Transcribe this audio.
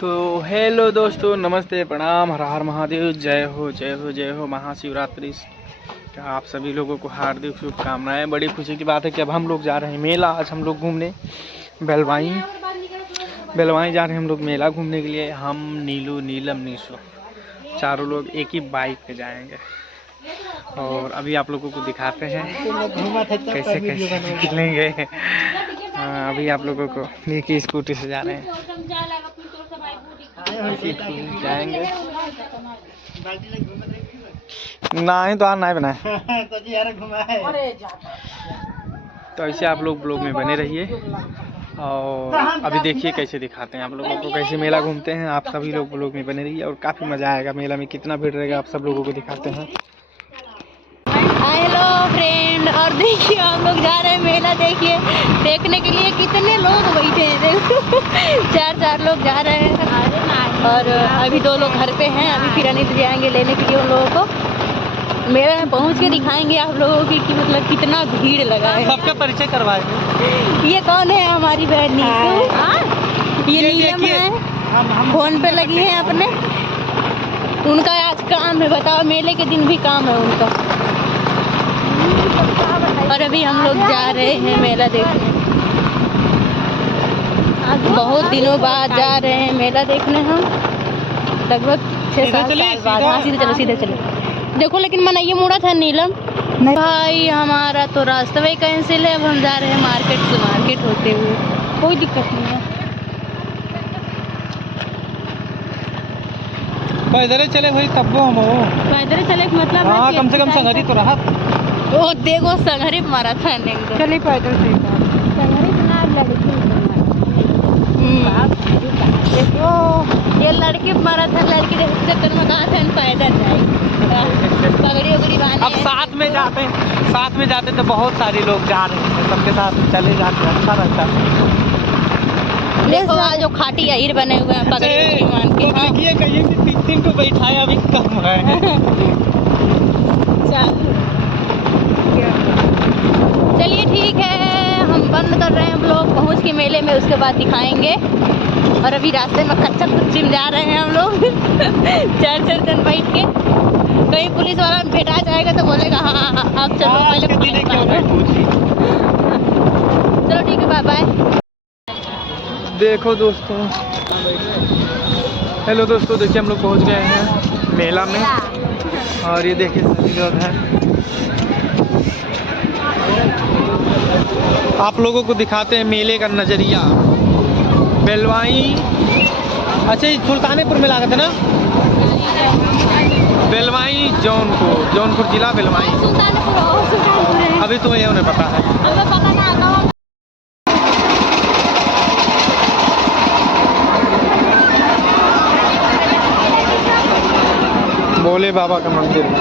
तो हेलो दोस्तों, नमस्ते, प्रणाम, हर हर महादेव, जय हो जय हो जय हो। महाशिवरात्रि का आप सभी लोगों को हार्दिक शुभकामनाएं। बड़ी खुशी की बात है कि अब हम लोग जा रहे हैं मेला। आज हम लोग घूमने बेलवाई जा रहे हैं हम लोग मेला घूमने के लिए। हम नीलू, नीलम, नीशू चारों लोग एक ही बाइक पे जाएंगे और अभी आप लोगों को दिखाते हैं कैसे कैसे निकलेंगे। अभी आप लोगों को नीकी स्कूटी से जा रहे हैं, जाएंगे नहीं तो नहीं बनाए। तो ऐसे आप लोग ब्लॉग में बने रहिए और अभी देखिए कैसे दिखाते हैं आप लोगों को, कैसे मेला घूमते हैं। आप सभी लोग ब्लॉग में बने रहिए और काफ़ी मज़ा आएगा। मेला में कितना भीड़ रहेगा आप सब लोगों को दिखाते हैं। हेलो फ्रेंड, और देखिए हम लोग जा रहे हैं मेला। देखिए देखने के लिए कितने लोग बैठे हैं, देखो चार लोग जा रहे हैं और अभी 2 लोग घर पे हैं। अभी फिर अनित भी आएंगे लेने के लिए उन लोगों को। मेला में पहुंच के दिखाएंगे आप लोगों की कि मतलब कितना भीड़ लगा है। सबका परिचय करवाएंगे। ये कौन है? हमारी बहन नीतू। ये नीलम है, फोन पे लगी है अपने। उनका आज काम है, बताओ, मेले के दिन भी काम है उनका। और अभी हम लोग जा रहे हैं मेला देखने। बहुत दिनों बाद जा रहे हैं मेला देखने हम, लगभग 6-7 साल बाद। हाँ सीधे चलो। देखो लेकिन मना ये मुड़ा था नीलम भाई, हमारा तो रास्ता वही कैंसिल है। अब हम जा रहे हैं मार्केट से मार्केट होते हुए। कोई दिक्कत नहीं है, पैदल चले भाई, तब हम हो पैदल चले मतलब। हाँ, कम से कम संगरी तो रहा। वो देखो संगरी मारा था एकदम। चलिए पैदल से ये लड़की मारा था। लड़की देखते चक्कर में कहा था पैदल जाए, पगड़ी उगड़ी बांधे। अब साथ में जाते तो बहुत सारे लोग जा रहे हैं, सबके साथ चले जाते, अच्छा रहता है। देखो आज जो खाटी अहिर बने हुए हैं पगड़ी उगड़ी बांध के। हाँ ये कहिए कि 3 को बैठाया अभी कम है। चलिए ठीक है, हम बंद कर रहे हैं ब्लॉग। पहुंच के मेले में उसके बाद दिखाएंगे। और अभी रास्ते में कच्चा कुच्चिम जा रहे हैं हम लोग 4 जन बैठ के। कहीं पुलिस वाला भेटा जाएगा तो बोलेगा हाँ आप चलो पहले। चलो ठीक है, बाय बाय। देखो दोस्तों, हेलो दोस्तों, देखिए हम लोग पहुंच गए हैं मेला में और ये देखिए सभी लोग हैं। आप लोगों को दिखाते हैं मेले का नज़रिया। बेलवाई, अच्छा ये सुल्तानपुर में लागत है ना? बेलवाई जौनपुर जिला बेलवाई। अभी तो ये उन्हें पता है। भोले बाबा का मंदिर है।